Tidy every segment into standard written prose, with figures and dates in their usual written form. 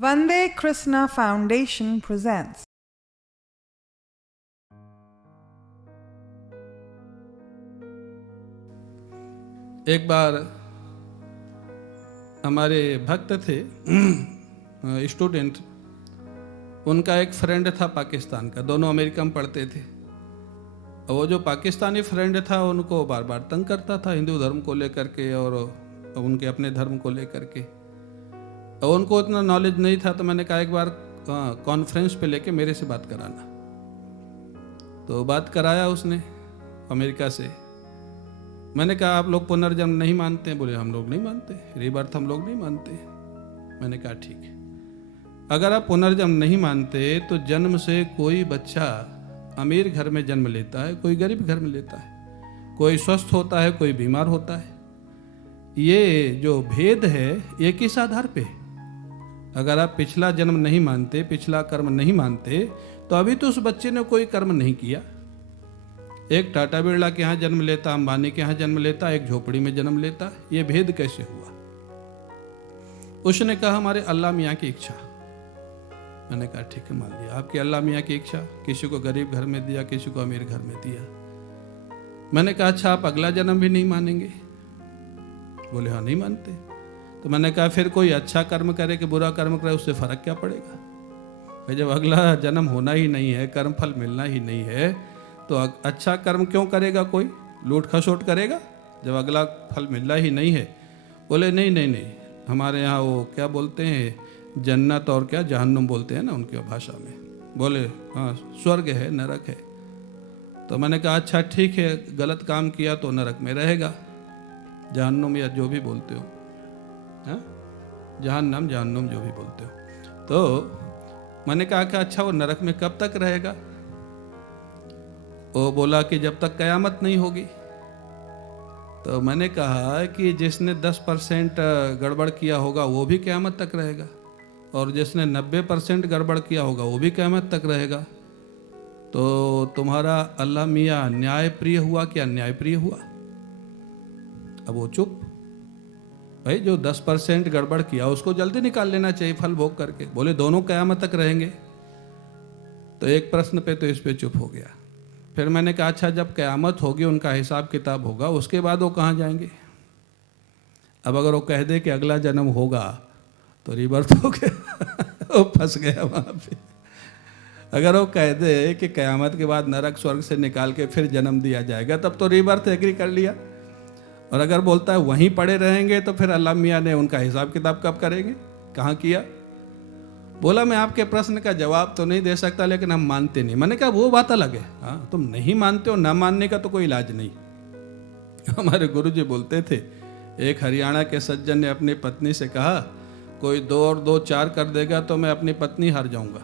Vande Krishna Foundation presents एक बार हमारे भक्त थे स्टूडेंट, उनका एक फ्रेंड था पाकिस्तान का, दोनों अमेरिका में पढ़ते थे। वो जो पाकिस्तानी फ्रेंड था उनको बार बार तंग करता था हिंदू धर्म को लेकर के और उनके अपने धर्म को लेकर के। और उनको इतना नॉलेज नहीं था, तो मैंने कहा एक बार कॉन्फ्रेंस पे लेके मेरे से बात कराना। तो बात कराया उसने अमेरिका से। मैंने कहा आप लोग पुनर्जन्म नहीं मानते? बोले हम लोग नहीं मानते, रीबर्थ हम लोग नहीं मानते। मैंने कहा ठीक है, अगर आप पुनर्जन्म नहीं मानते तो जन्म से कोई बच्चा अमीर घर में जन्म लेता है, कोई गरीब घर में लेता है, कोई स्वस्थ होता है, कोई बीमार होता है। ये जो भेद है ये किस आधार पे? अगर आप पिछला जन्म नहीं मानते, पिछला कर्म नहीं मानते, तो अभी तो उस बच्चे ने कोई कर्म नहीं किया। एक टाटा बिरला के यहाँ जन्म लेता, अंबानी के यहाँ जन्म लेता, एक झोपड़ी में जन्म लेता। ये भेद कैसे हुआ? उसने कहा हमारे अल्लाह मियाँ की इच्छा। मैंने कहा ठीक है, मान लिया आपकी अल्लाह मियाँ की इच्छा, किसी को गरीब घर में दिया, किसी को अमीर घर में दिया। मैंने कहा अच्छा आप अगला जन्म भी नहीं मानेंगे? बोले हाँ नहीं मानते। तो मैंने कहा फिर कोई अच्छा कर्म करे कि बुरा कर्म करे, उससे फर्क क्या पड़ेगा? भाई जब अगला जन्म होना ही नहीं है, कर्म फल मिलना ही नहीं है, तो अच्छा कर्म क्यों करेगा? कोई लूट खसोट करेगा जब अगला फल मिलना ही नहीं है? बोले नहीं नहीं नहीं, हमारे यहाँ वो क्या बोलते हैं, जन्नत और क्या जहन्नुम बोलते हैं ना उनकी भाषा में। बोले हाँ स्वर्ग है, नरक है। तो मैंने कहा अच्छा ठीक है, गलत काम किया तो नरक में रहेगा, जहन्नुम या जो भी बोलते हो, हाँ जहन्नम जहन्नुम जो भी बोलते हो। तो मैंने कहा कि अच्छा वो नरक में कब तक रहेगा? वो बोला कि जब तक कयामत नहीं होगी। तो मैंने कहा कि जिसने 10% गड़बड़ किया होगा वो भी कयामत तक रहेगा, और जिसने 90% गड़बड़ किया होगा वो भी कयामत तक रहेगा। तो तुम्हारा अल्लाह मियाँ न्याय प्रिय हुआ कि अन्याय प्रिय हुआ? अब वो चुप। भाई जो 10% गड़बड़ किया उसको जल्दी निकाल लेना चाहिए फल भोग करके। बोले दोनों कयामत तक रहेंगे। तो एक प्रश्न पे तो इस पे चुप हो गया। फिर मैंने कहा अच्छा जब कयामत होगी, उनका हिसाब किताब होगा, उसके बाद वो कहाँ जाएंगे? अब अगर वो कह दे कि अगला जन्म होगा तो रिबर्थ हो गया वो फंस गया वहाँ पे। अगर वो कह दे कि कयामत के बाद नरक स्वर्ग से निकाल के फिर जन्म दिया जाएगा, तब तो रिबर्थ एग्री कर लिया। और अगर बोलता है वहीं पड़े रहेंगे, तो फिर अल्लाह मियाँ ने उनका हिसाब किताब कब करेंगे, कहाँ किया? बोला मैं आपके प्रश्न का जवाब तो नहीं दे सकता, लेकिन हम मानते नहीं। मैंने कहा वो बात अलग है, हाँ तुम नहीं मानते हो, ना मानने का तो कोई इलाज नहीं। हमारे गुरुजी बोलते थे, एक हरियाणा के सज्जन ने अपनी पत्नी से कहा कोई 2 और 2 4 कर देगा तो मैं अपनी पत्नी हार जाऊंगा।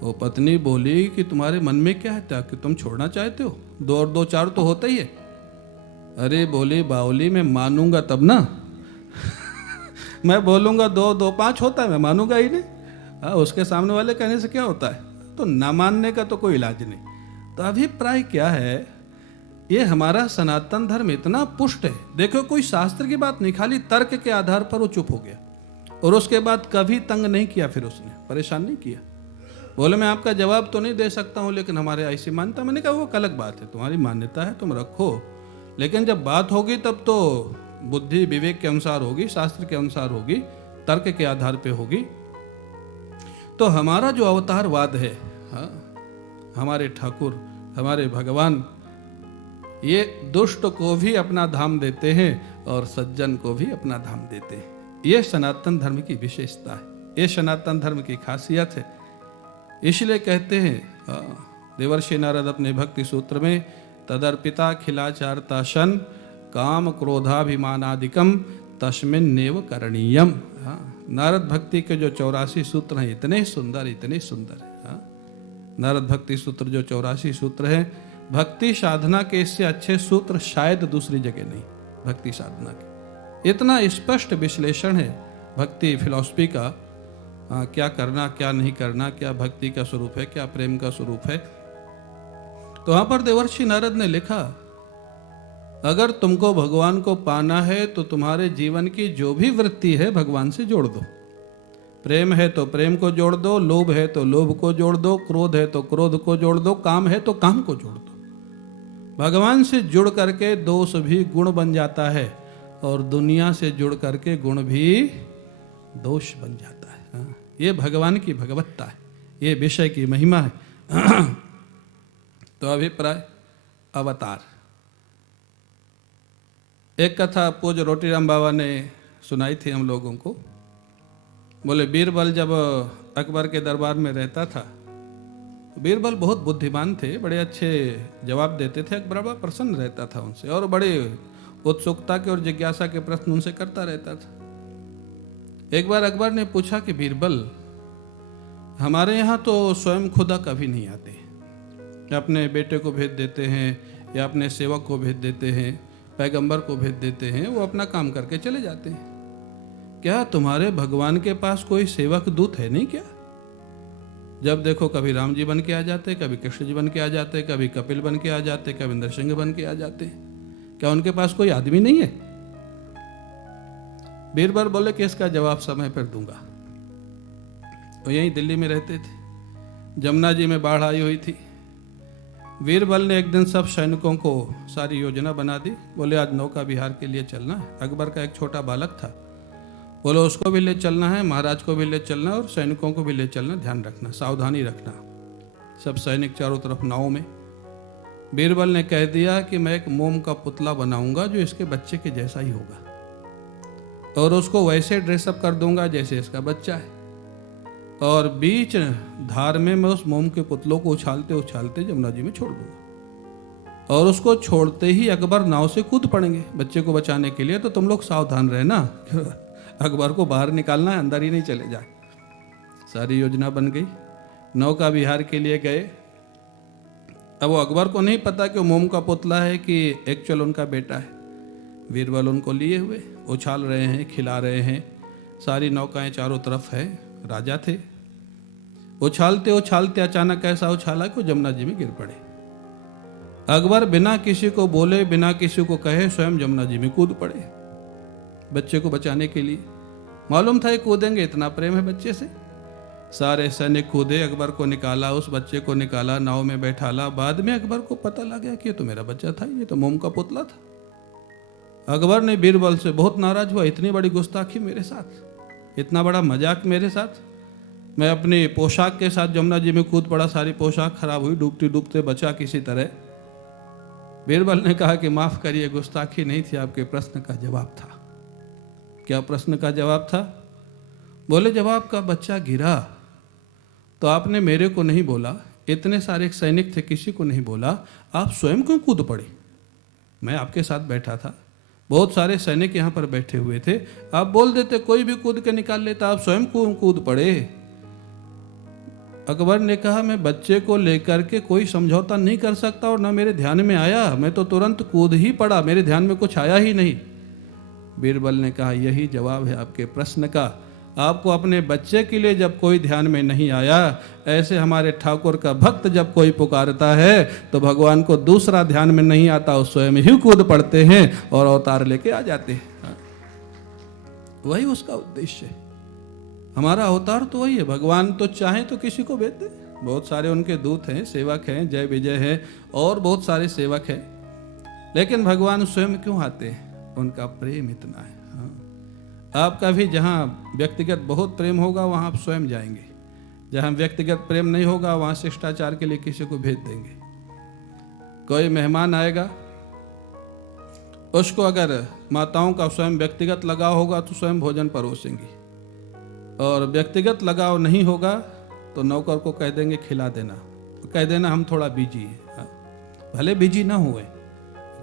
वो पत्नी बोली कि तुम्हारे मन में क्या है कि तुम छोड़ना चाहते हो? 2 और 2 4 तो होता ही है। अरे बोली बावली मैं मानूंगा तब ना मैं बोलूंगा 2 2 5 होता है, मैं मानूंगा ही नहीं। हाँ उसके सामने वाले कहने से क्या होता है? तो ना मानने का तो कोई इलाज नहीं। तो अभिप्राय क्या है, ये हमारा सनातन धर्म इतना पुष्ट है। देखो कोई शास्त्र की बात नहीं, खाली तर्क के आधार पर वो चुप हो गया, और उसके बाद कभी तंग नहीं किया, फिर उसने परेशान नहीं किया। बोले मैं आपका जवाब तो नहीं दे सकता हूँ, लेकिन हमारे ऐसी मान्यता। मैंने कहा वो अलग बात है, तुम्हारी मान्यता है तुम रखो, लेकिन जब बात होगी तब तो बुद्धि विवेक के अनुसार होगी, शास्त्र के अनुसार होगी, तर्क के आधार पे होगी। तो हमारा जो अवतारवाद है, हाँ हमारे ठाकुर हमारे भगवान, ये दुष्ट को भी अपना धाम देते हैं और सज्जन को भी अपना धाम देते हैं। ये सनातन धर्म की विशेषता है, ये सनातन धर्म की खासियत है। इसलिए कहते हैं देवर्षि नारद अपने भक्ति सूत्र में, तदर्पिता खिलाचारता शन काम क्रोधाभिमानादिकम तस्मिन नेव करणीयम। हाँ नारद भक्ति के जो 84 सूत्र हैं इतने सुंदर, इतने सुंदर है। हाँ नारद भक्ति सूत्र जो 84 सूत्र हैं, भक्ति साधना के इससे अच्छे सूत्र शायद दूसरी जगह नहीं। भक्ति साधना के इतना स्पष्ट विश्लेषण है भक्ति फिलॉसफी का, क्या करना क्या नहीं करना, क्या भक्ति का स्वरूप है, क्या प्रेम का स्वरूप है। तो वहां पर देवर्षि नारद ने लिखा, अगर तुमको भगवान को पाना है तो तुम्हारे जीवन की जो भी वृत्ति है भगवान से जोड़ दो। प्रेम है तो प्रेम को जोड़ दो, लोभ है तो लोभ को जोड़ दो, क्रोध है तो क्रोध को जोड़ दो, काम है तो काम को जोड़ दो। भगवान से जुड़ करके दोष भी गुण बन जाता है और दुनिया से जुड़ करके गुण भी दोष बन जाता है। हाँ, ये भगवान की भगवत्ता है, ये विषय की महिमा है। तो अभिप्राय अवतार। एक कथा पूज्य रोटीराम बाबा ने सुनाई थी हम लोगों को। बोले बीरबल जब अकबर के दरबार में रहता था, बीरबल बहुत बुद्धिमान थे, बड़े अच्छे जवाब देते थे। अकबर बड़ा प्रसन्न रहता था उनसे और बड़े उत्सुकता के और जिज्ञासा के प्रश्न उनसे करता रहता था। एक बार अकबर ने पूछा कि बीरबल, हमारे यहाँ तो स्वयं खुदा कभी नहीं आते, या अपने बेटे को भेज देते हैं या अपने सेवक को भेज देते हैं, पैगंबर को भेज देते हैं, वो अपना काम करके चले जाते हैं। क्या तुम्हारे भगवान के पास कोई सेवक दूत है नहीं क्या? जब देखो कभी राम जी बन के आ जाते, कभी कृष्ण जी बन के आ जाते, कभी कपिल बन के आ जाते, कभी नरसिंह बन के आ जाते। क्या उनके पास कोई आदमी नहीं है? बीरबल बोले कि इसका जवाब समय पर दूंगा। तो यहीं दिल्ली में रहते थे। जमुना जी में बाढ़ आई हुई थी। बीरबल ने एक दिन सब सैनिकों को सारी योजना बना दी। बोले आज नौका विहार के लिए चलना है। अकबर का एक छोटा बालक था, बोले उसको भी ले चलना है, महाराज को भी ले चलना और सैनिकों को भी ले चलना। ध्यान रखना, सावधानी रखना। सब सैनिक चारों तरफ नाव में। बीरबल ने कह दिया कि मैं एक मोम का पुतला बनाऊंगा जो इसके बच्चे के जैसा ही होगा और उसको वैसे ड्रेसअप कर दूंगा जैसे इसका बच्चा है, और बीच धार में मैं उस मोम के पुतलों को उछालते उछालते जमुना जी में छोड़ दूंगा और उसको छोड़ते ही अकबर नाव से कूद पड़ेंगे बच्चे को बचाने के लिए। तो तुम लोग सावधान रहना, अकबर को बाहर निकालना है, अंदर ही नहीं चले जाए। सारी योजना बन गई। नौका विहार के लिए गए। अब वो अकबर को नहीं पता कि वो मोम का पुतला है कि एक्चुअल उनका बेटा है। बीरबल उनको लिए हुए उछाल रहे हैं, खिला रहे हैं। सारी नौकाएं चारों तरफ है। राजा थे। उछालते उछालते अचानक ऐसा उछाला कि वो जमुना जी में गिर पड़े। अकबर बिना किसी को बोले, बिना किसी को कहे स्वयं जमुना जी में कूद पड़े बच्चे को बचाने के लिए। मालूम था ये कूदेंगे, इतना प्रेम है बच्चे से। सारे सैनिक कूदे, अकबर को निकाला, उस बच्चे को निकाला, नाव में बैठाला। बाद में अकबर को पता लग गया कि ये तो मेरा बच्चा था, ये तो मोम का पुतला था। अकबर ने बीरबल से बहुत नाराज हुआ, इतनी बड़ी गुस्ताखी मेरे साथ, इतना बड़ा मजाक मेरे साथ। मैं अपनी पोशाक के साथ जमुना जी में कूद पड़ा, सारी पोशाक खराब हुई, डूबते डूबते बचा किसी तरह। बीरबल ने कहा कि माफ करिए, गुस्ताखी नहीं थी, आपके प्रश्न का जवाब था। क्या प्रश्न का जवाब था? बोले जब आपका बच्चा गिरा तो आपने मेरे को नहीं बोला, इतने सारे सैनिक थे, किसी को नहीं बोला, आप स्वयं क्यों कूद पड़े? मैं आपके साथ बैठा था, बहुत सारे सैनिक यहाँ पर बैठे हुए थे, आप बोल देते कोई भी कूद के निकाल लेता, आप स्वयं क्यों कूद पड़े? अकबर ने कहा मैं बच्चे को लेकर के कोई समझौता नहीं कर सकता और ना मेरे ध्यान में आया, मैं तो तुरंत कूद ही पड़ा, मेरे ध्यान में कुछ आया ही नहीं। बीरबल ने कहा यही जवाब है आपके प्रश्न का। आपको अपने बच्चे के लिए जब कोई ध्यान में नहीं आया, ऐसे हमारे ठाकुर का भक्त जब कोई पुकारता है तो भगवान को दूसरा ध्यान में नहीं आता, वो स्वयं ही कूद पड़ते हैं और अवतार लेके आ जाते हैं। वही उसका उद्देश्य है। हमारा अवतार तो वही है। भगवान तो चाहे तो किसी को भेज दे, बहुत सारे उनके दूत हैं, सेवक हैं, जय विजय है और बहुत सारे सेवक हैं, लेकिन भगवान स्वयं क्यों आते हैं? उनका प्रेम इतना है। हाँ। आपका भी जहाँ व्यक्तिगत बहुत प्रेम होगा वहाँ आप स्वयं जाएंगे, जहाँ व्यक्तिगत प्रेम नहीं होगा वहाँ शिष्टाचार के लिए किसी को भेज देंगे। कोई मेहमान आएगा, उसको अगर माताओं का स्वयं व्यक्तिगत लगाव होगा तो स्वयं भोजन परोसेंगी, और व्यक्तिगत लगाव नहीं होगा तो नौकर को कह देंगे खिला देना, तो कह देना हम थोड़ा बिजी हैं, भले बिजी ना हुए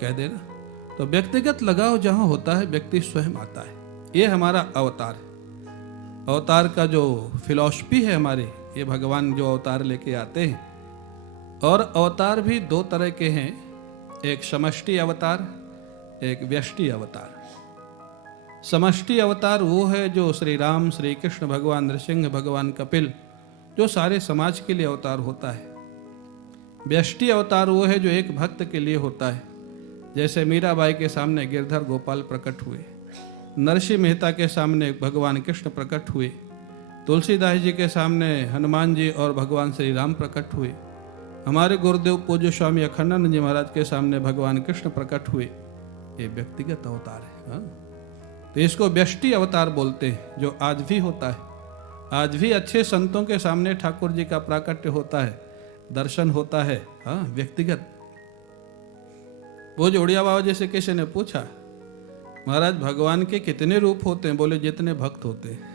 कह देना। तो व्यक्तिगत लगाव जहां होता है व्यक्ति स्वयं आता है। ये हमारा अवतार है। अवतार का जो फिलॉसफी है हमारे, ये भगवान जो अवतार लेके आते हैं, और अवतार भी दो तरह के हैं, एक समष्टि अवतार, एक व्यष्टि अवतार। समष्टि अवतार वो है जो श्री राम, श्री कृष्ण भगवान, नरसिंह भगवान, कपिल, जो सारे समाज के लिए अवतार होता है। व्यष्टि अवतार वो है जो एक भक्त के लिए होता है, जैसे मीराबाई के सामने गिरधर गोपाल प्रकट हुए, नरसिंह मेहता के सामने भगवान कृष्ण प्रकट हुए, तुलसीदास जी के सामने हनुमान जी और भगवान श्री राम प्रकट हुए। हमारे गुरुदेव पूज्य स्वामी अखंडानंद जी महाराज के सामने भगवान कृष्ण प्रकट हुए। ये व्यक्तिगत अवतार है। हाँ? तो इसको व्यष्टि अवतार बोलते हैं, जो आज भी होता है। आज भी अच्छे संतों के सामने ठाकुर जी का प्राकट्य होता है, दर्शन होता है। हाँ, व्यक्तिगत। वो जो उड़िया बाबा जी से किसी ने पूछा, महाराज भगवान के कितने रूप होते हैं? बोले जितने भक्त होते हैं।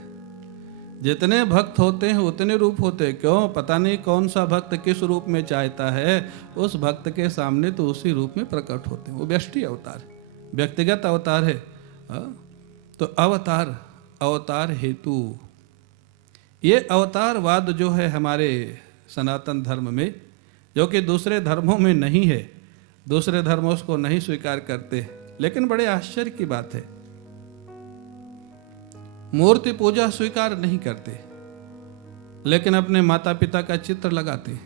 जितने भक्त होते हैं उतने रूप होते हैं। क्यों? पता नहीं कौन सा भक्त किस रूप में चाहता है, उस भक्त के सामने तो उसी रूप में प्रकट होते हैं। वो व्यष्टि अवतार है, व्यक्तिगत अवतार है। तो अवतार, अवतार हेतु, ये अवतारवाद जो है हमारे सनातन धर्म में, जो कि दूसरे धर्मों में नहीं है, दूसरे धर्म उसको नहीं स्वीकार करते। लेकिन बड़े आश्चर्य की बात है, मूर्ति पूजा स्वीकार नहीं करते, लेकिन अपने माता पिता का चित्र लगाते हैं।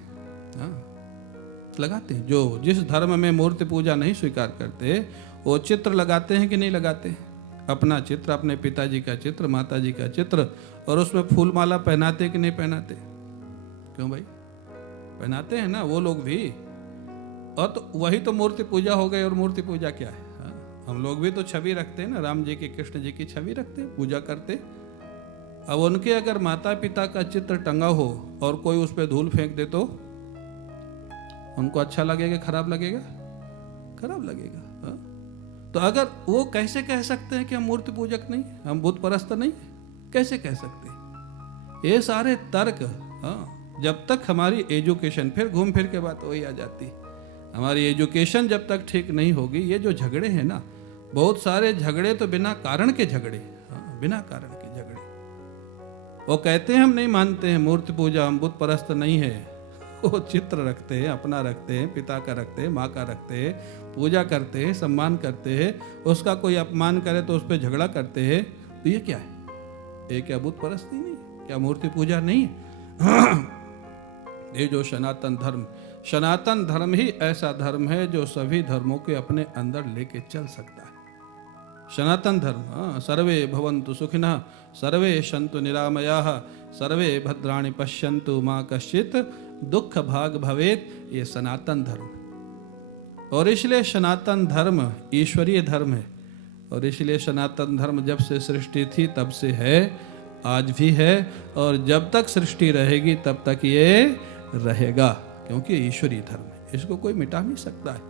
लगाते हैं। जो जिस धर्म में मूर्ति पूजा नहीं स्वीकार करते, वो चित्र लगाते हैं कि नहीं लगाते? अपना चित्र, अपने पिताजी का चित्र, माता जी का चित्र, और उसमें फूल माला पहनाते कि नहीं पहनाते? क्यों भाई? पहनाते हैं ना वो लोग भी। और तो वही तो मूर्ति पूजा हो गई। और मूर्ति पूजा क्या है? हम लोग भी तो छवि रखते हैं ना, राम जी की, कृष्ण जी की छवि रखते हैं, पूजा करते। अब उनके अगर माता पिता का चित्र टंगा हो और कोई उस पर धूल फेंक दे तो उनको अच्छा लगेगा, खराब लगेगा? खराब लगेगा। तो अगर वो कैसे कह सकते हैं कि हम मूर्ति पूजक नहीं, हम बुत परस्त नहीं? कैसे कह सकते? ये सारे तर्क, जब तक हमारी एजुकेशन, फिर घूम फिर के बात वही आ जाती, हमारी एजुकेशन जब तक ठीक नहीं होगी, ये जो झगड़े हैं ना, बहुत सारे झगड़े तो बिना कारण के झगड़े, बिना कारण के झगड़े। वो कहते हैं हम नहीं मानते हैं मूर्ति पूजा, हम बुत परस्त नहीं है। वो चित्र रखते हैं, अपना रखते हैं, पिता का रखते हैं, माँ का रखते हैं, पूजा करते हैं, सम्मान करते हैं। उसका कोई अपमान करे तो उस पर झगड़ा करते हैं। तो ये क्या है? ये क्या बुत परस्ती नहीं? क्या मूर्ति पूजा नहीं? ये जो सनातन धर्म ही ऐसा धर्म है जो सभी धर्मों के अपने अंदर लेके चल सकता है। सनातन धर्म, सर्वे भवन्तु सुखिनः, सर्वे सन्तु निरामयाः, सर्वे भद्राणि पश्यन्तु मा कश्चित् दुख भाग भवेत्। ये सनातन धर्म। और इसलिए सनातन धर्म ईश्वरीय धर्म है। और इसलिए सनातन धर्म जब से सृष्टि थी तब से है, आज भी है, और जब तक सृष्टि रहेगी तब तक ये रहेगा, क्योंकि ईश्वरीय धर्म है। इसको कोई मिटा नहीं सकता है।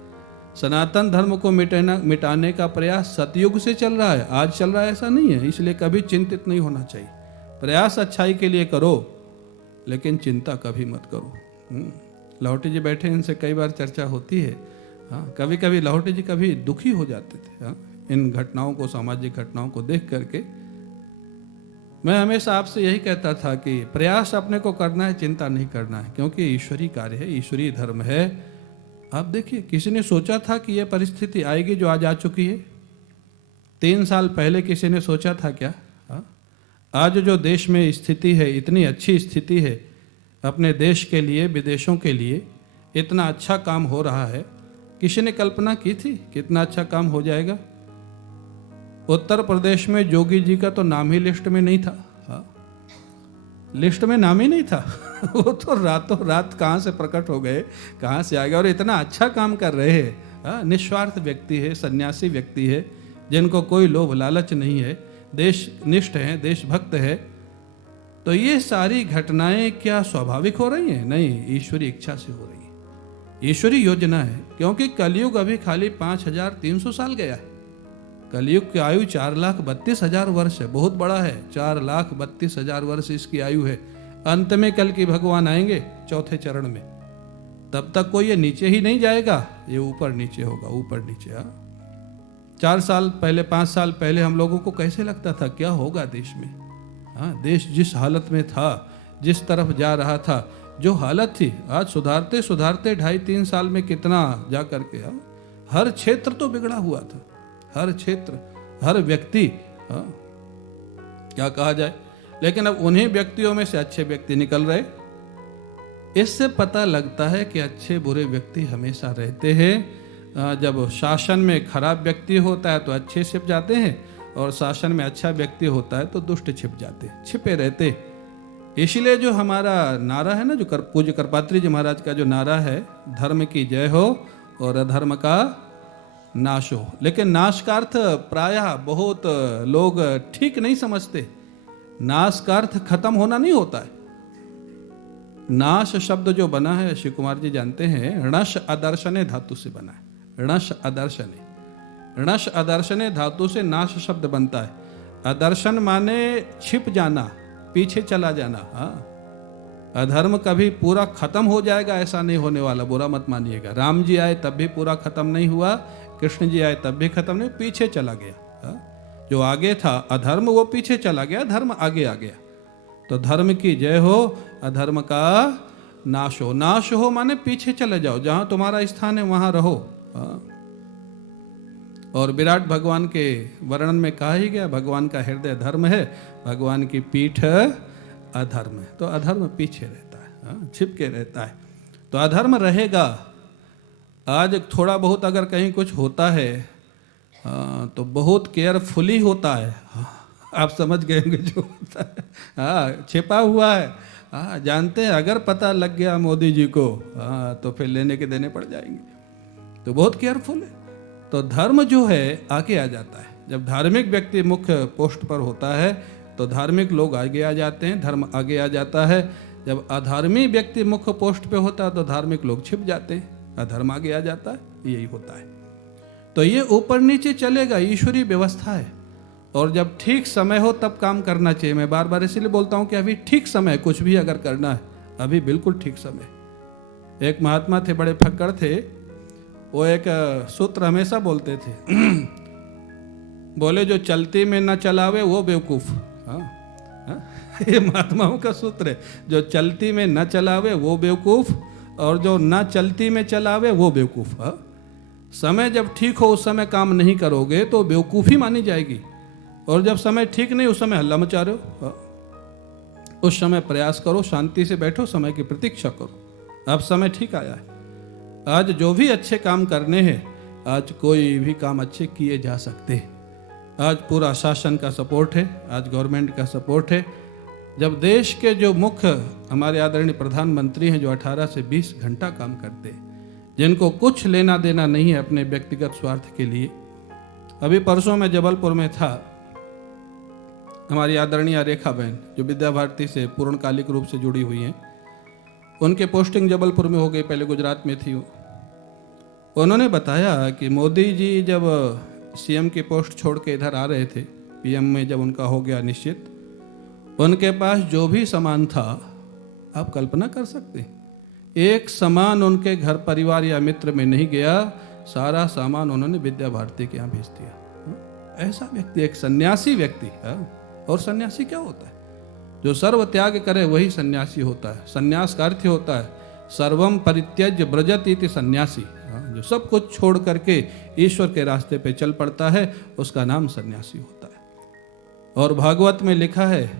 सनातन धर्म को मिटाने का प्रयास सतयुग से चल रहा है, आज चल रहा है ऐसा नहीं है। इसलिए कभी चिंतित नहीं होना चाहिए। प्रयास अच्छाई के लिए करो, लेकिन चिंता कभी मत करो। लाहौटी जी बैठे, इनसे कई बार चर्चा होती है। कभी कभी लाहौटी जी कभी दुखी हो जाते थे इन घटनाओं को, सामाजिक घटनाओं को देख करके। मैं हमेशा आपसे यही कहता था कि प्रयास अपने को करना है, चिंता नहीं करना है, क्योंकि ईश्वरीय कार्य है, ईश्वरीय धर्म है। आप देखिए, किसी ने सोचा था कि यह परिस्थिति आएगी जो आज आ चुकी है? 3 साल पहले किसी ने सोचा था क्या? आज जो देश में स्थिति है, इतनी अच्छी स्थिति है, अपने देश के लिए, विदेशों के लिए इतना अच्छा काम हो रहा है, किसी ने कल्पना की थी कितना अच्छा काम हो जाएगा? उत्तर प्रदेश में जोगी जी का तो नाम ही लिस्ट में नहीं था। लिस्ट में नाम ही नहीं था। वो तो रातों रात कहाँ से प्रकट हो गए, कहाँ से आ गए, और इतना अच्छा काम कर रहे हैं। निस्वार्थ व्यक्ति है, सन्यासी व्यक्ति है, जिनको कोई लोभ लालच नहीं है, देशनिष्ठ है, देशभक्त है। तो ये सारी घटनाएं क्या स्वाभाविक हो रही हैं? नहीं, ईश्वरी इच्छा से हो रही है, ईश्वरी योजना है। क्योंकि कलयुग अभी खाली 5300 साल गया है। कलयुग की आयु 4,32,000 वर्ष है, बहुत बड़ा है। 4,32,000 वर्ष इसकी आयु है। अंत में कल की भगवान आएंगे चौथे चरण में, तब तक कोई ये नीचे ही नहीं जाएगा, ये ऊपर नीचे होगा, ऊपर नीचे। 4 साल पहले, 5 साल पहले हम लोगों को कैसे लगता था क्या होगा देश में? देश जिस हालत में था, जिस तरफ जा रहा था, जो हालत थी, आज सुधारते सुधारते 2.5-3 साल में कितना जा करके हर क्षेत्र तो बिगड़ा हुआ था। हर क्षेत्र, हर व्यक्ति, क्या कहा जाए। लेकिन अब उन्हीं व्यक्तियों में से अच्छे व्यक्ति निकल रहे। इससे पता लगता है कि अच्छे बुरे व्यक्ति हमेशा रहते हैं। जब शासन में खराब व्यक्ति होता है तो अच्छे छिप जाते हैं, और शासन में अच्छा व्यक्ति होता है तो दुष्ट छिप जाते हैं, छिपे रहते। इसलिए जो हमारा नारा है ना, जो पूज्य करपात्री जी महाराज का जो नारा है, धर्म की जय हो और अधर्म का नाश हो। लेकिन नाश का अर्थ प्रायः बहुत लोग ठीक नहीं समझते। नाश का अर्थ खत्म होना नहीं होता है। नाश शब्द जो बना है, शिव कुमार जी जानते हैं, णश अदर्शने धातु से बना है। णश अदर्शने, णश अदर्शने धातु से नाश शब्द बनता है। अदर्शन माने छिप जाना, पीछे चला जाना। हाँ, अधर्म कभी पूरा खत्म हो जाएगा ऐसा नहीं होने वाला, बुरा मत मानिएगा। राम जी आए तब भी पूरा खत्म नहीं हुआ, कृष्ण जी आए तब भी खत्म नहीं, पीछे चला गया। हाँ? जो आगे था अधर्म वो पीछे चला गया, धर्म आगे आ गया। तो धर्म की जय हो, अधर्म का नाश हो। नाश हो माने पीछे चले जाओ, जहां तुम्हारा स्थान है वहां रहो। हाँ? और विराट भगवान के वर्णन में कहा ही गया, भगवान का हृदय धर्म है, भगवान की पीठ अधर्म है। तो अधर्म पीछे रहता है, हाँ? छिपके रहता है। तो अधर्म रहेगा। आज थोड़ा बहुत अगर कहीं कुछ होता है तो बहुत केयरफुली होता है। आप समझ गए होंगे जो होता है। हाँ, छिपा हुआ है। हाँ, जानते हैं अगर पता लग गया मोदी जी को, हाँ, तो फिर लेने के देने पड़ जाएंगे। तो बहुत केयरफुल है। तो धर्म जो है आगे आ जाता है। जब धार्मिक व्यक्ति मुख्य पोस्ट पर होता है तो धार्मिक लोग आगे आ जाते हैं, धर्म आगे आ जाता है। जब अधर्मी व्यक्ति मुख्य पोस्ट पे होता है तो धार्मिक लोग छिप जाते हैं, अधर्म आगे आ जाता है। यही होता है। तो ये ऊपर नीचे चलेगा, ईश्वरीय व्यवस्था है। और जब ठीक समय हो तब काम करना चाहिए। मैं बार बार इसलिए बोलता हूँ कि अभी ठीक समय, कुछ भी अगर करना है अभी बिल्कुल ठीक समय। एक महात्मा थे, बड़े फक्कड़ थे, वो एक सूत्र हमेशा बोलते थे, बोले जो चलती में न चलावे वो बेवकूफ। हाँ? ये महात्माओं का सूत्र है, जो चलती में न चलावे वो बेवकूफ, और जो न चलती में चलावे वो बेवकूफ। हाँ? समय जब ठीक हो उस समय काम नहीं करोगे तो बेवकूफ़ी मानी जाएगी, और जब समय ठीक नहीं उस समय हल्ला मचा रहे हो। हाँ? उस समय प्रयास करो, शांति से बैठो, समय की प्रतीक्षा करो। अब समय ठीक आया है। आज जो भी अच्छे काम करने हैं, आज कोई भी काम अच्छे किए जा सकते हैं। आज पूरा शासन का सपोर्ट है, आज गवर्नमेंट का सपोर्ट है। जब देश के जो मुख्य हमारे आदरणीय प्रधानमंत्री हैं, जो 18 से 20 घंटा काम करते हैं, जिनको कुछ लेना देना नहीं है अपने व्यक्तिगत स्वार्थ के लिए। अभी परसों मैं जबलपुर में था, हमारी आदरणीय रेखा बहन जो विद्या भारती से पूर्णकालिक रूप से जुड़ी हुई हैं, उनके पोस्टिंग जबलपुर में हो गई, पहले गुजरात में थी। उन्होंने बताया कि मोदी जी जब सीएम की पोस्ट छोड़ के इधर आ रहे थे, पीएम में जब उनका हो गया निश्चित, उनके पास जो भी सामान था, आप कल्पना कर सकते हैं, एक सामान उनके घर परिवार या मित्र में नहीं गया, सारा सामान उन्होंने विद्या भारती के यहाँ भेज दिया। ऐसा व्यक्ति, एक सन्यासी व्यक्ति है। और सन्यासी क्या होता है? जो सर्व त्याग करे वही सन्यासी होता है। सन्यास का अर्थ होता है सर्वम परित्यज्य ब्रजत इति सन्यासी। जो सब कुछ छोड़ करके ईश्वर के रास्ते पे चल पड़ता है, उसका नाम सन्यासी होता है। और भागवत में लिखा है,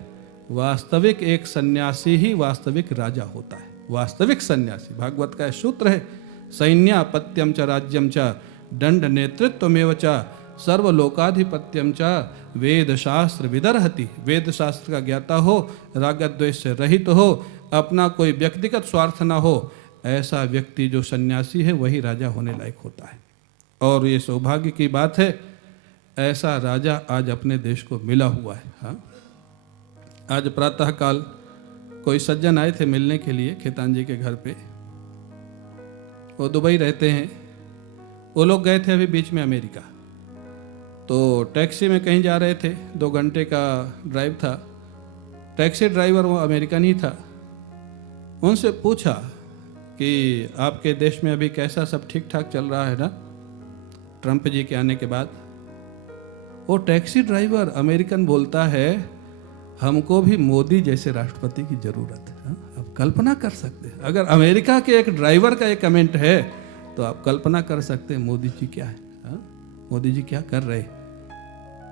वास्तविक एक सन्यासी ही वास्तविक राजा होता है। वास्तविक सन्यासी, भागवत का सूत्र है, सैन्यापत्यम च राज्यम च दंड नेतृत्वमेव च सर्वलोकाधिपत्यम च वेद शास्त्र विदर्हति। वेद शास्त्र का ज्ञाता हो, राग द्वेष से रहित हो, अपना कोई व्यक्तिगत स्वार्थ ना हो, ऐसा व्यक्ति जो सन्यासी है वही राजा होने लायक होता है। और ये सौभाग्य की बात है, ऐसा राजा आज अपने देश को मिला हुआ है। हाँ, आज प्रातःकाल कोई सज्जन आए थे मिलने के लिए खेतान जी के घर पे। वो दुबई रहते हैं, वो लोग गए थे अभी बीच में अमेरिका। तो टैक्सी में कहीं जा रहे थे, 2 घंटे का ड्राइव था। टैक्सी ड्राइवर वो अमेरिकन ही था। उनसे पूछा कि आपके देश में अभी कैसा, सब ठीक ठाक चल रहा है ना ट्रंप जी के आने के बाद? वो टैक्सी ड्राइवर अमेरिकन बोलता है, हमको भी मोदी जैसे राष्ट्रपति की जरूरत है। आप कल्पना कर सकते हैं, अगर अमेरिका के एक ड्राइवर का एक कमेंट है तो आप कल्पना कर सकते हैं मोदी जी क्या है। मोदी जी क्या कर रहे?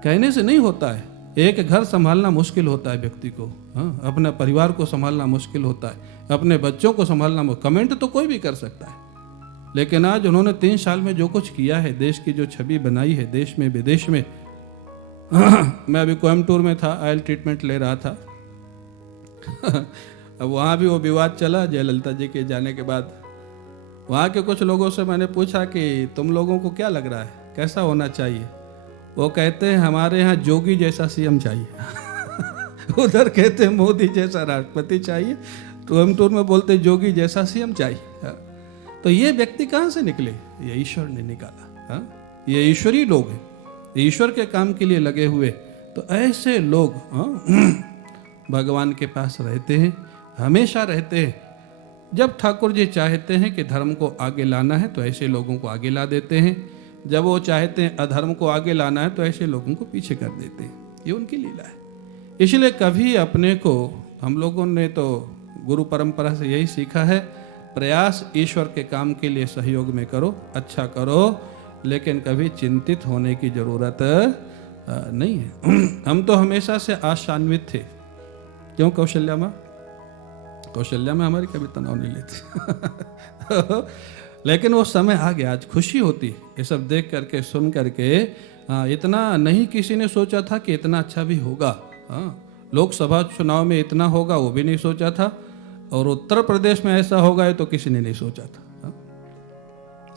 कहने से नहीं होता है। एक घर संभालना मुश्किल होता है व्यक्ति को, अपना परिवार को संभालना मुश्किल होता है, अपने बच्चों को संभालना। कमेंट तो कोई भी कर सकता है, लेकिन आज उन्होंने 3 साल में जो कुछ किया है, देश की जो छवि बनाई है देश में विदेश में। मैं अभी कोयम्बटूर में था, ऑयल ट्रीटमेंट ले रहा था। अब वहाँ भी वो विवाद चला जयललिता जी के जाने के बाद। वहाँ के कुछ लोगों से मैंने पूछा कि तुम लोगों को क्या लग रहा है, कैसा होना चाहिए? वो कहते हैं हमारे यहाँ जोगी जैसा सीएम चाहिए। उधर कहते हैं मोदी जैसा राष्ट्रपति चाहिए, कोयम्बटूर में बोलते जोगी जैसा सीएम चाहिए। तो ये व्यक्ति कहाँ से निकले? ये ईश्वर ने निकाला। ये ईश्वरी लोग हैं, ईश्वर के काम के लिए लगे हुए। तो ऐसे लोग भगवान के पास रहते हैं, हमेशा रहते हैं। जब ठाकुर जी चाहते हैं कि धर्म को आगे लाना है तो ऐसे लोगों को आगे ला देते हैं, जब वो चाहते हैं अधर्म को आगे लाना है तो ऐसे लोगों को पीछे कर देते हैं। ये उनकी लीला है। इसलिए कभी अपने को, हम लोगों ने तो गुरु परंपरा से यही सीखा है, प्रयास ईश्वर के काम के लिए सहयोग में करो, अच्छा करो, लेकिन कभी चिंतित होने की जरूरत नहीं है। हम तो हमेशा से आशान्वित थे। क्यों कौशल्या माँ? कौशल्या में हमारी कभी तनाव नहीं लेती। लेकिन वो समय आ गया, आज खुशी होती ये सब देख करके, सुन करके। इतना नहीं किसी ने सोचा था कि इतना अच्छा भी होगा। लोकसभा चुनाव में इतना होगा वो भी नहीं सोचा था, और उत्तर प्रदेश में ऐसा होगा ये तो किसी ने नहीं सोचा था।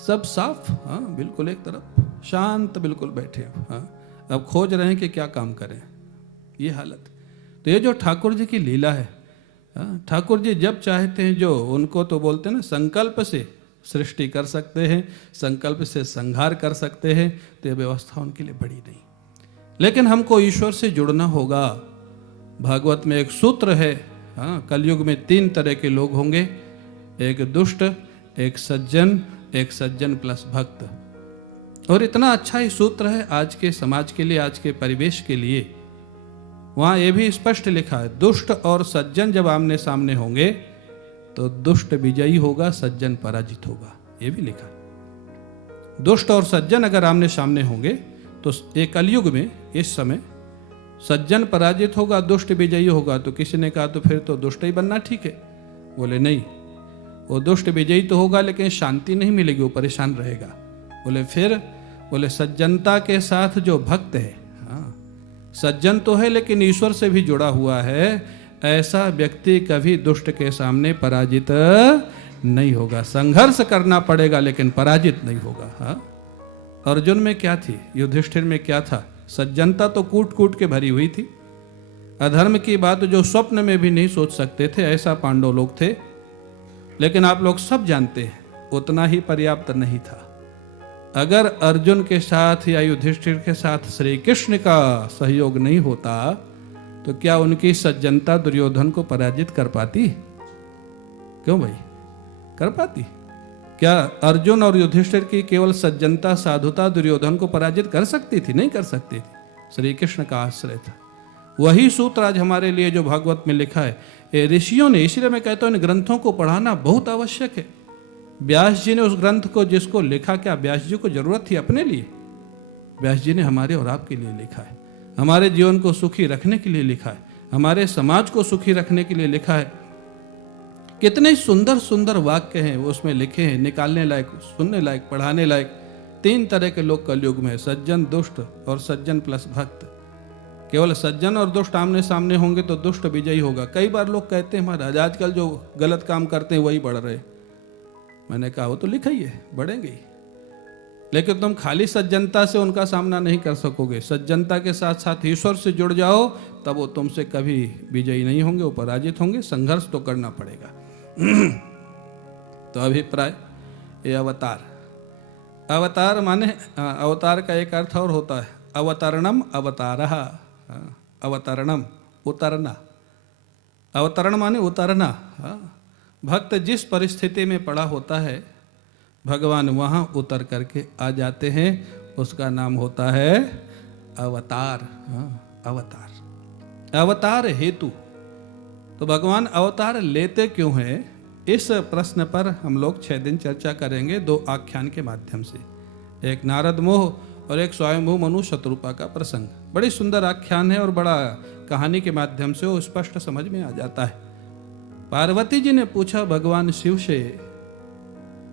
सब साफ, बिल्कुल एक तरफ शांत, बिल्कुल बैठे। अब खोज रहे हैं कि क्या काम करें, ये हालत। तो ये जो ठाकुर जी की लीला है, ठाकुर जी जब चाहते हैं, जो उनको तो बोलते हैं ना, संकल्प से सृष्टि कर सकते हैं, संकल्प से संहार कर सकते हैं। तो ये व्यवस्था उनके लिए बड़ी नहीं, लेकिन हमको ईश्वर से जुड़ना होगा। भागवत में एक सूत्र है, कलयुग में 3 तरह के लोग होंगे, एक दुष्ट, एक सज्जन, एक सज्जन प्लस भक्त। और इतना अच्छा ही सूत्र है आज के समाज के लिए, आज के परिवेश के लिए। वहां यह भी स्पष्ट लिखा है, दुष्ट और सज्जन जब आमने सामने होंगे तो दुष्ट विजयी होगा, सज्जन पराजित होगा। ये भी लिखा है। दुष्ट और सज्जन अगर आमने सामने होंगे तो एक कलयुग में इस समय सज्जन पराजित होगा, दुष्ट विजयी होगा। तो किसी ने कहा तो फिर तो दुष्ट ही बनना ठीक है। बोले नहीं, वो दुष्ट विजयी तो होगा लेकिन शांति नहीं मिलेगी, वो परेशान रहेगा। बोले फिर? बोले सज्जनता के साथ जो भक्त है, सज्जन तो है लेकिन ईश्वर से भी जुड़ा हुआ है, ऐसा व्यक्ति कभी दुष्ट के सामने पराजित नहीं होगा। संघर्ष करना पड़ेगा लेकिन पराजित नहीं होगा। अर्जुन में क्या थी, युधिष्ठिर में क्या था? सज्जनता तो कूट कूट के भरी हुई थी। अधर्म की बात जो स्वप्न में भी नहीं सोच सकते थे, ऐसा पांडव लोग थे। लेकिन आप लोग सब जानते हैं उतना ही पर्याप्त नहीं था। अगर अर्जुन के साथ या युधिष्ठिर के साथ श्री कृष्ण का सहयोग नहीं होता तो क्या उनकी सज्जनता दुर्योधन को पराजित कर पाती? क्यों भाई, कर पाती? क्या अर्जुन और युधिष्ठिर की केवल सज्जनता, साधुता दुर्योधन को पराजित कर सकती थी? नहीं कर सकती थी। श्री कृष्ण का आश्रय था। वही सूत्र आज हमारे लिए जो भागवत में लिखा है, ये ऋषियों ने, इसलिए मैं कहता हूं इन ग्रंथों को पढ़ाना बहुत आवश्यक है। व्यास जी ने उस ग्रंथ को जिसको लिखा, क्या व्यास जी को जरूरत थी अपने लिए? व्यास जी ने हमारे और आपके लिए लिखा है, हमारे जीवन को सुखी रखने के लिए लिखा है, हमारे समाज को सुखी रखने के लिए लिखा है। कितने सुंदर सुंदर वाक्य हैं वो उसमें लिखे हैं, निकालने लायक, सुनने लायक, पढ़ाने लायक। 3 तरह के लोग कलयुग में, सज्जन, दुष्ट और सज्जन प्लस भक्त। केवल सज्जन और दुष्ट आमने सामने होंगे तो दुष्ट विजयी होगा। कई बार लोग कहते हैं महाराज आजकल जो गलत काम करते हैं वही बढ़ रहे। मैंने कहा वो तो लिखा ही है, बढ़ेंगे ही, लेकिन तुम खाली सज्जनता से उनका सामना नहीं कर सकोगे। सज्जनता के साथ साथ ईश्वर से जुड़ जाओ, तब वो तुमसे कभी विजयी नहीं होंगे, वो पराजित होंगे। संघर्ष तो करना पड़ेगा। तो अभिप्राय, ये अवतार, अवतार माने, अवतार का एक अर्थ और होता है अवतरणम, अवतारः, अवतरणम उतरना, अवतरण माने उतरना। भक्त जिस परिस्थिति में पड़ा होता है भगवान वहाँ उतर करके आ जाते हैं, उसका नाम होता है अवतार। अवतार, अवतार हेतु। तो भगवान अवतार लेते क्यों हैं, इस प्रश्न पर हम लोग 6 दिन चर्चा करेंगे 2 आख्यान के माध्यम से। एक नारद मोह और एक स्वयंभू मनु शत्रुपा का प्रसंग। बड़ी सुंदर आख्यान है और बड़ा कहानी के माध्यम से वो स्पष्ट समझ में आ जाता है। पार्वती जी ने पूछा भगवान शिव से,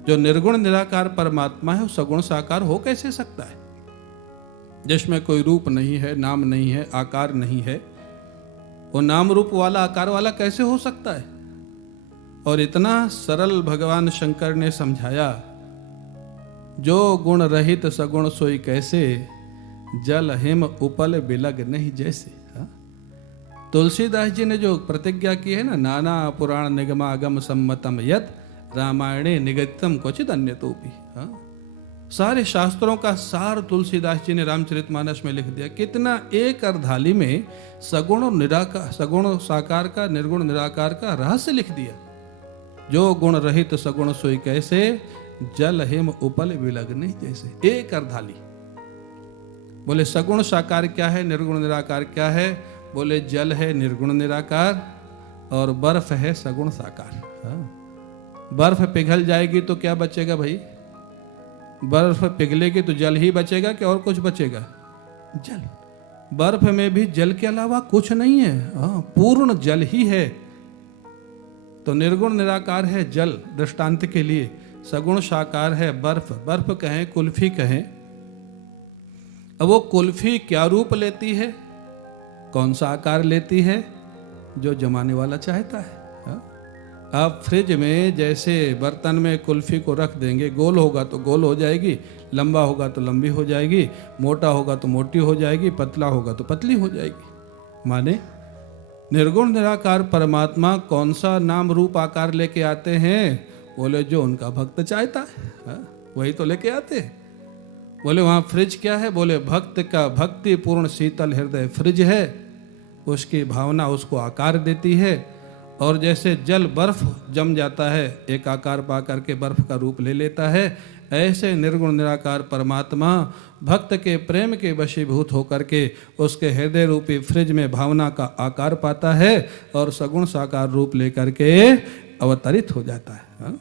जो निर्गुण निराकार परमात्मा है वो सगुण साकार हो कैसे सकता है, जिसमें कोई रूप नहीं है, नाम नहीं है, आकार नहीं है। वो नाम रूप वाला आकार वाला कैसे हो सकता है? और इतना सरल भगवान शंकर ने समझाया, जो गुण रहित सगुण सोई कैसे, जल हिम उपल बिलग नहीं जैसे। तुलसीदास जी ने जो प्रतिज्ञा की है ना, नाना पुराण निगमागम सम्मतम यत रामायणे निगदितम क्वचित अन्यतोपि। सारे शास्त्रों का सार तुलसीदास जी ने रामचरितमानस में लिख दिया। कितना एक अर्धाली में सगुण और निराकार, सगुण साकार का, निर्गुण निराकार का रहस्य लिख दिया। जो गुण रहित सगुण सोई कैसे, जल हिम उपल बिलग नहीं जैसे। एक अर्धाली। बोले सगुण साकार क्या है, निर्गुण निराकार क्या है? बोले जल है निर्गुण निराकार और बर्फ है सगुण साकार। बर्फ पिघल जाएगी तो क्या बचेगा भाई? बर्फ पिघलेगी तो जल ही बचेगा कि और कुछ बचेगा? जल। बर्फ में भी जल के अलावा कुछ नहीं है, पूर्ण जल ही है। तो निर्गुण निराकार है जल दृष्टांत के लिए, सगुण साकार है बर्फ। बर्फ कहें, कुल्फी कहें। अब वो कुल्फी क्या रूप लेती है, कौन सा आकार लेती है? जो जमाने वाला चाहता है। आप फ्रिज में जैसे बर्तन में कुल्फी को रख देंगे, गोल होगा तो गोल हो जाएगी, लंबा होगा तो लंबी हो जाएगी, मोटा होगा तो मोटी हो जाएगी, पतला होगा तो पतली हो जाएगी। माने निर्गुण निराकार परमात्मा कौन सा नाम रूप आकार लेके आते हैं? बोले जो उनका भक्त चाहता है वही तो लेके आते हैं। बोले वहाँ फ्रिज क्या है? बोले भक्त का भक्ति पूर्ण शीतल हृदय फ्रिज है। उसकी भावना उसको आकार देती है। और जैसे जल बर्फ जम जाता है, एक आकार पा करके बर्फ का रूप ले लेता है, ऐसे निर्गुण निराकार परमात्मा भक्त के प्रेम के वशीभूत होकर के उसके हृदय रूपी फ्रिज में भावना का आकार पाता है और सगुण साकार रूप लेकर के अवतरित हो जाता है।